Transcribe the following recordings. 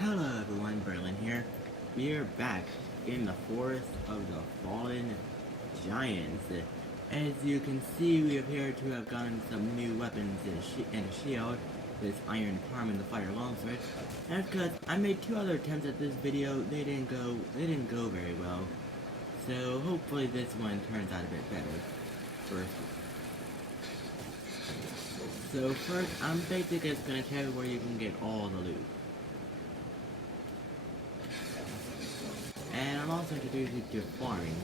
Hello everyone, Berlin here. We are back in the Forest of the Fallen Giants. As you can see, we appear to have gotten some new weapons and a shield, this iron palm and the fire longsword. That's because I made two other attempts at this video. They didn't go very well. So hopefully this one turns out a bit better. First. So first, I'm basically just gonna tell you where you can get all the loot. And I'm also introducing you to farming.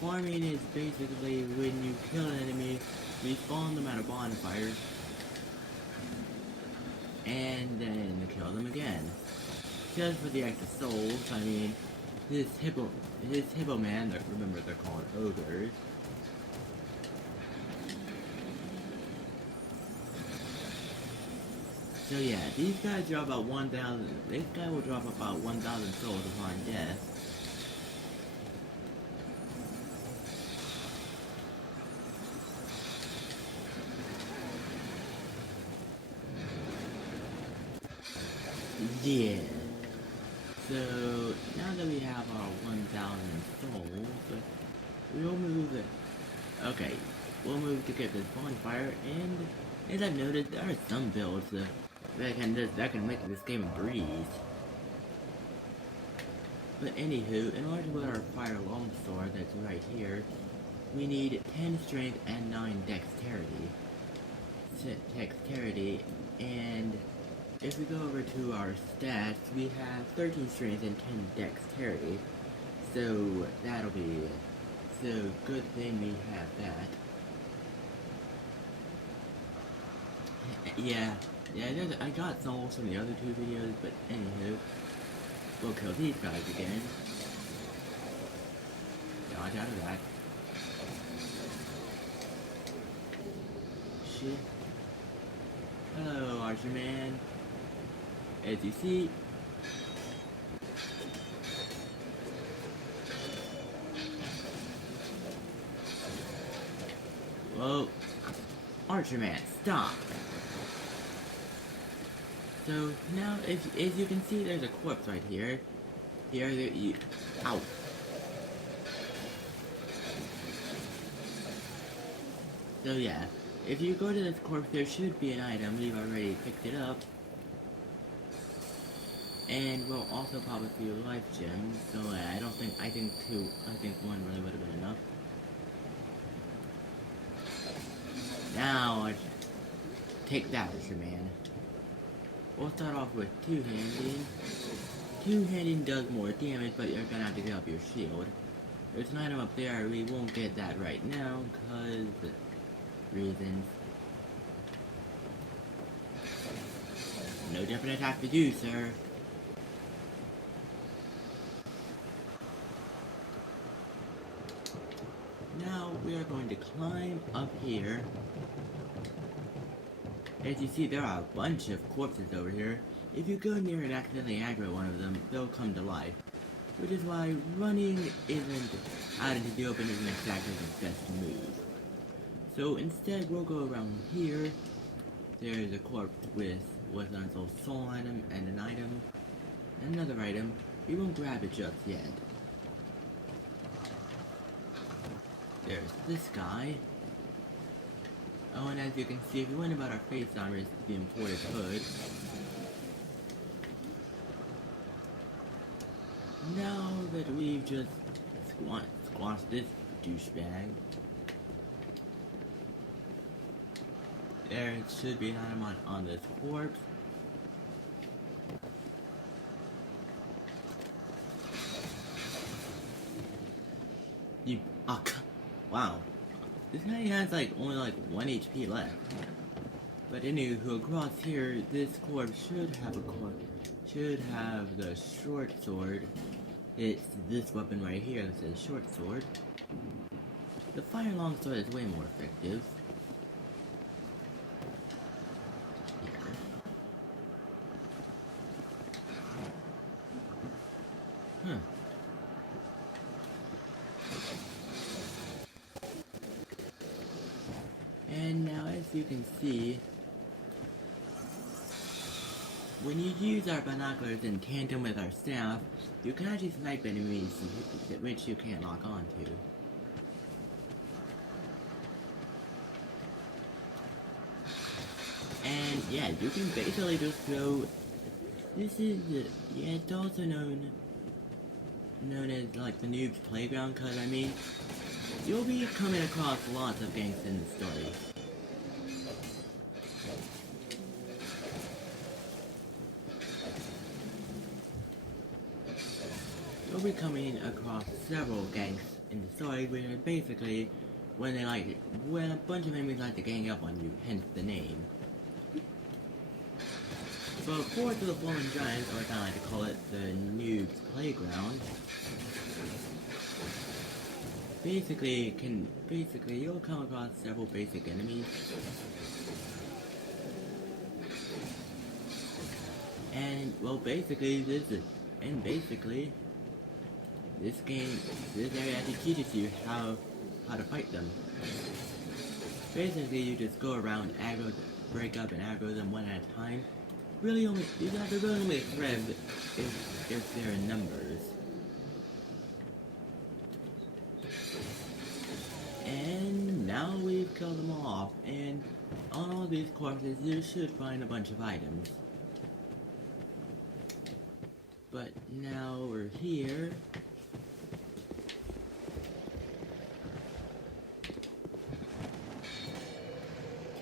Farming is basically when you kill an enemy, you spawn them at a bonfire, and then kill them again. Just for the extra souls, I mean, this hippo man, remember they're called ogres. So yeah, these guys drop about 1,000, this guy will drop about 1,000 souls upon death. Yeah. So, now that we have our 1,000 souls, we'll move it. Okay, we'll move to get this bonfire, and as I've noticed, there are some builds that can make this game a breeze. But anywho, in order to build our fire longsword that's right here, we need 10 strength and 9 dexterity. And if we go over to our stats, we have 13 strength and 10 dexterity. So that'll be so good thing we have that. Yeah, I got souls from the other two videos, but anywho, we'll kill these guys again. Dodge out of that. Shit. Hello, Archer Man. As you see, whoa, Archer Man, stop. So now, as you can see, there's a corpse right here. Ow. So yeah, if you go to this corpse, there should be an item. We've already picked it up. And we'll also pop a few life gems. So I think one really would have been enough. Now, take that, Archer Man. We'll start off with two-handing. Two-handing does more damage, but you're gonna have to get up your shield. There's an item up there, we won't get that right now, because reasons. No different attack to do, sir. Now we are going to climb up here. As you see, there are a bunch of corpses over here. If you go near and accidentally aggro one of them, they'll come to life. Which is why running out into the open isn't exactly the best move. So instead, we'll go around here. There's a corpse with a nice little soul item and an item. And another item. We won't grab it just yet. There's this guy. Oh, and as you can see, if you went about our face armor, it's the imported hood. Now that we've just squashed this douchebag, there should be an item on this corpse. Wow. This guy has only 1 HP left. But anywho, across here, this corpse should have the short sword. It's this weapon right here that says short sword. The fire long sword is way more effective. Huh. And now, as you can see, when you use our binoculars in tandem with our staff, you can actually snipe enemies which you can't lock onto. And yeah, you can basically just go. This is yeah, it's also known as like the noob's playground, cause I mean, you'll be coming across lots of gangs in the story. You'll be coming across several gangs in the story, where basically when a bunch of enemies like to gang up on you, hence the name. But Forest of the Fallen Giants, or I like to call it the Noob's Playground, basically you'll come across several basic enemies. And well basically this area actually teaches you how to fight them. Basically you just go around break up and aggro them one at a time. These guys are really only a threat if they're in numbers. And now we've killed them all off, and on all these courses you should find a bunch of items. But now we're here.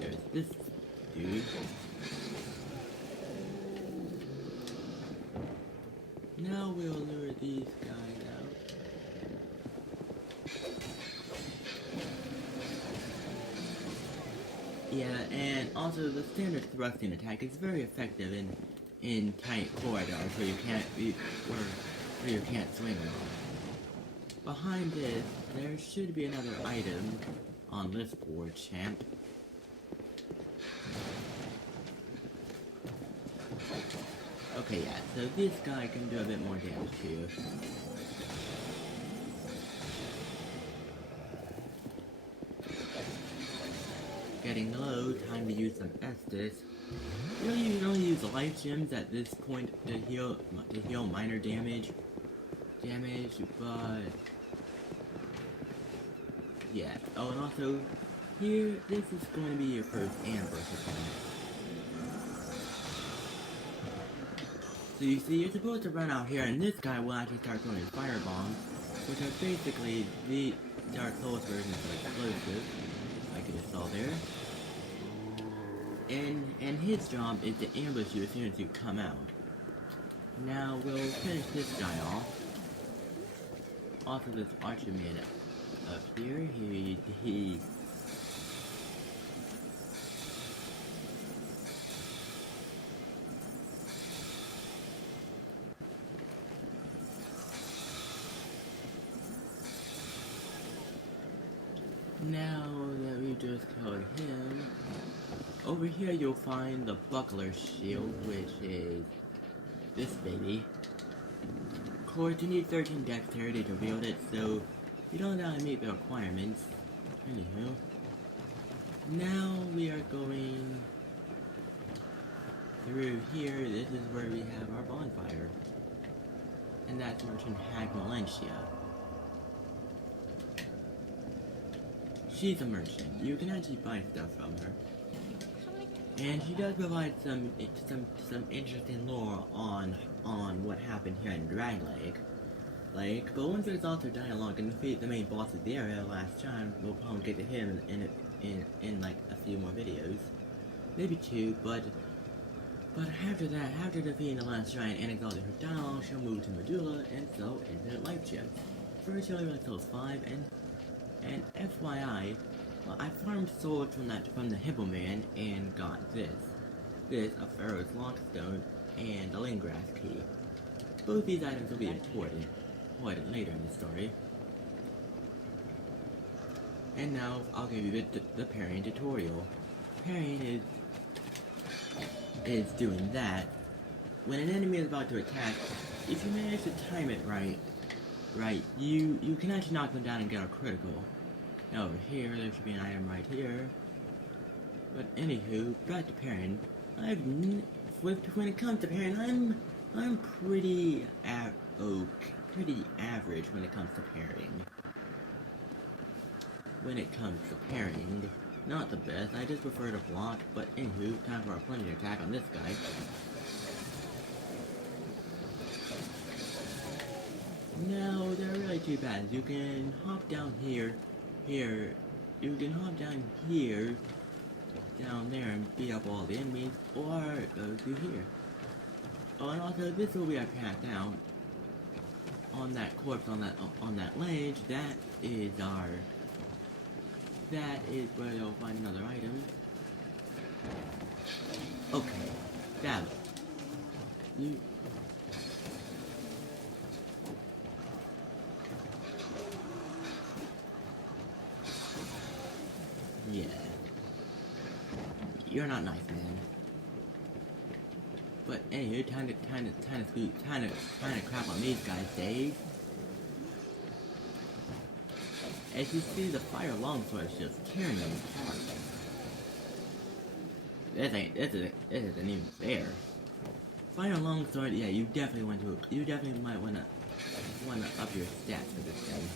There's this dude. Now we'll lure these guys out. Yeah, and also the standard thrusting attack is very effective in tight corridors where you can't swing along. Behind this, there should be another item on this board, champ. Okay, yeah, so this guy can do a bit more damage to you. Getting low, time to use some Estus. Really, you can only use life gems at this point to heal minor damage, but yeah. Oh, and also here, this is going to be your first ambush attempt. So you see, you're supposed to run out here, and this guy will actually start throwing fire bombs, which are basically the Dark Souls versions of explosives, like you just saw there. And his job is to ambush you as soon as you come out. Now we'll finish this guy off. Also, this archer man up here, he now that we just killed him, over here you'll find the buckler shield, which is this baby. Of course, you need 13 dexterity to wield it, so you don't have to meet the requirements. Anywho, now we are going through here. This is where we have our bonfire, and that's Merchant Hag Melentia. She's a merchant. You can actually buy stuff from her. And she does provide some interesting lore on what happened here in Drag Lake. But once there's also dialogue and defeat the main boss of the area last time, we'll probably get to him in like a few more videos. Maybe 2, but after that, after defeating the last giant and exalting her dialogue, she'll move to Medulla and sell infinite life gems. First she only really sells 5, and FYI, well, I farmed swords from the Hippelman and got this, a Pharaoh's Lockstone, and a Lingrass Key. Both these items will be important later in the story. And now I'll give you the parrying tutorial. Parrying is doing that. When an enemy is about to attack, if you manage to time it right, you can actually knock them down and get a critical. Now over here, there should be an item right here. But anywho, back to parrying. when it comes to pairing, I'm pretty pretty average when it comes to pairing. When it comes to pairing, not the best. I just prefer to block. But anywho, time for a plunging attack on this guy. No, they're really too bad. You can hop down here. You can hop down here, down there, and beat up all the enemies, or go through here. Oh, and also this will be a path down on that corpse on that ledge. That is where you'll find another item. Okay, that you. Yeah. You're not nice, man. But anyway, time to crap on these guys, Dave. As you see, the fire longsword is just tearing them apart. This isn't even fair. Fire longsword, yeah, you definitely might wanna up your stats for this thing.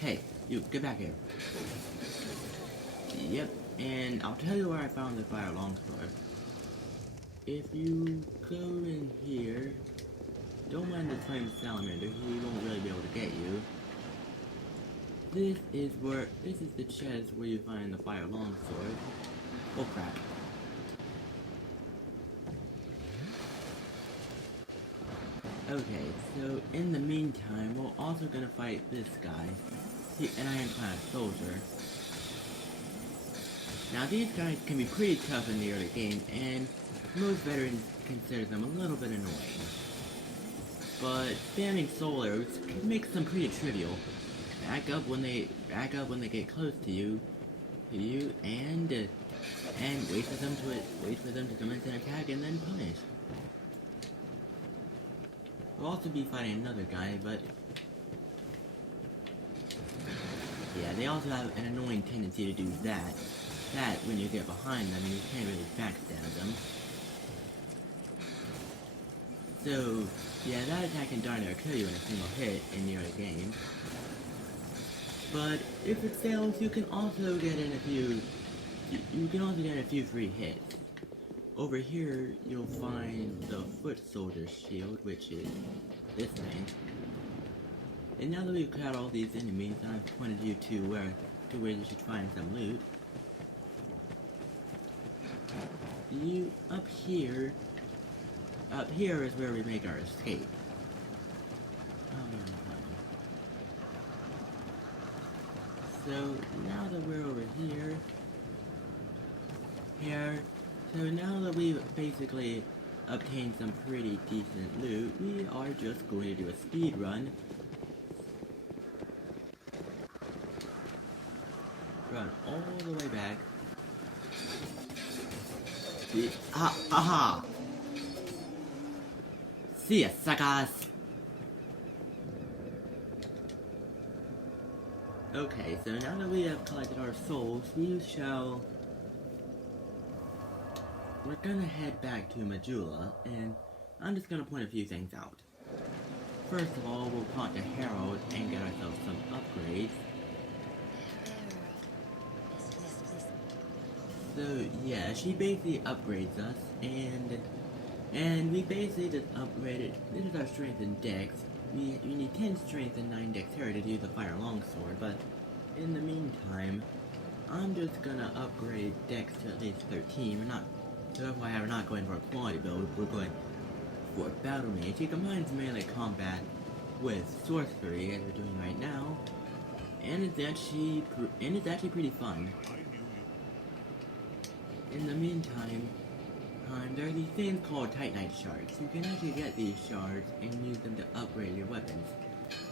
Hey, you, get back here. Yep, and I'll tell you where I found the fire longsword. If you go in here, don't mind the flame salamander, he won't really be able to get you. This is the chest where you find the fire longsword. Oh crap. Okay, so in the meantime, we're also gonna fight this guy, an ironclad soldier. Now these guys can be pretty tough in the early game, and most veterans consider them a little bit annoying. But spamming solos makes them pretty trivial. Back up when they get close to you, and wait for them to commence an attack and then punish. We'll also be fighting another guy, but yeah, they also have an annoying tendency to do that. That when you get behind them, you can't really backstab them. So yeah, that attack can darn near kill you in a single hit in the early game. But if it fails, you can also get in a few free hits. Over here, you'll find the foot soldier shield, which is this thing. And now that we've cleared all these enemies, I've pointed you to where you should find some loot. Up here is where we make our escape. So now that we're over so now that we've basically obtained some pretty decent loot, we are just going to do a speed run. Run all the way back. Aha! See ya, suckers! Okay, so now that we have collected our souls, we're gonna head back to Majula, and I'm just gonna point a few things out. First of all, we'll talk to Harold and get ourselves some upgrades. So yeah, she basically upgrades us, and we basically just upgraded. This is our strength and dex. We need 10 strength and 9 dexterity to use the fire longsword, but in the meantime, I'm just gonna upgrade dex to at least 13. So that's why we're not going for a quality build, we're going for battle mage. He combines melee combat with sorcery, as we're doing right now, and it's actually pretty fun. In the meantime, there are these things called Titanite shards. You can actually get these shards and use them to upgrade your weapons.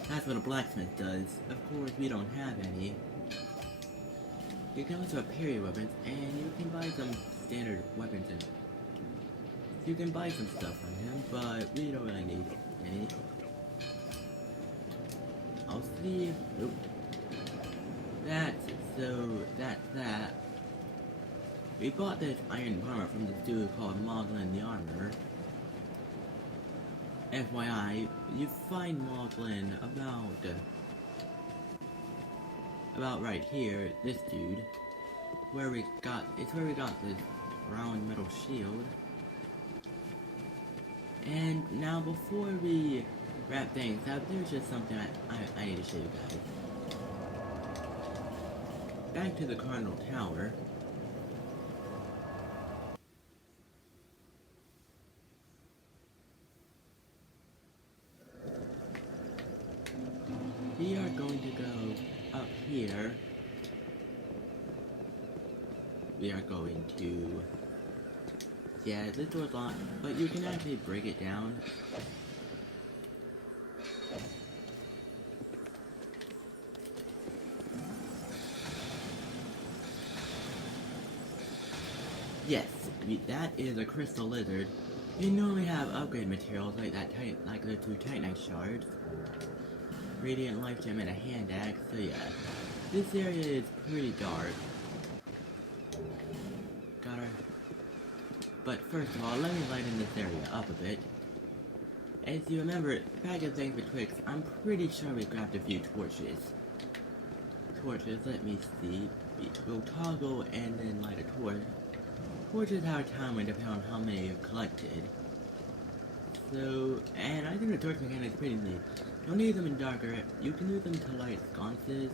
That's what a blacksmith does. Of course, we don't have any. You can also repair your weapons, and you can buy some standard weapons and you can buy some stuff from him, but we don't really need any. I'll see. Nope. That's that. We bought this iron armor from this dude called Moglin the Armor. FYI, you find Moglin about right here, this dude, it's where we got this round metal shield. And now before we wrap things up, there's just something I need to show you guys. Back to the Cardinal Tower. We are going to go up here. We are going to... Yeah, this door's locked, but you can actually break it down. Yes, that is a crystal lizard. You normally have upgrade materials like like the 2 Titanite shards, Radiant Life Gem, and a hand axe. So yeah, this area is pretty dark. But first of all, let me lighten this area up a bit. As you remember, back in Thanks for Twix, I'm pretty sure we grabbed a few torches. Let me see. We'll toggle and then light a torch. Torches have a timer depending on how many you've collected. So, and I think the torch mechanic is pretty neat. You don't need them in darker, you can use them to light sconces.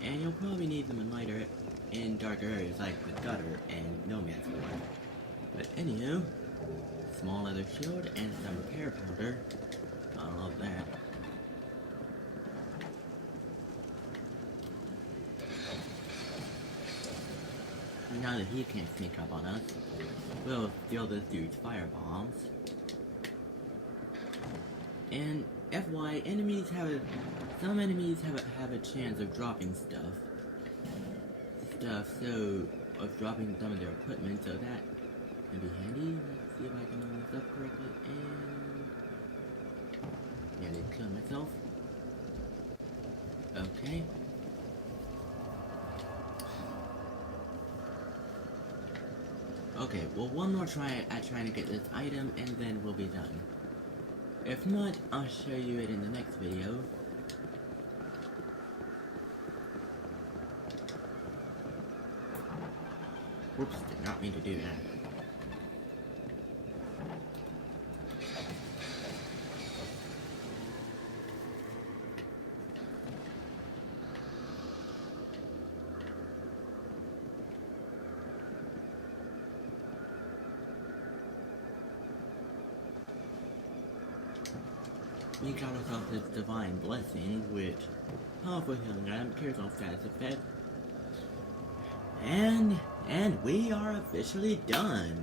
And you'll probably need them in darker areas like the gutter and no man's land. But anywho, small leather shield and some repair powder. I love that. Now that he can't sneak up on us, we'll steal this dude's fire bombs. And FY, some enemies have a chance of dropping stuff, of dropping some of their equipment, so that can be handy. Let's see if I can open this up correctly, and... yeah, I did kill myself. Okay. Okay, well, one more try at trying to get this item, and then we'll be done. If not, I'll show you it in the next video. Whoops, did not mean to do that. We got ourselves this divine blessing, which powerful healing item, carries on status effect. And we are officially done.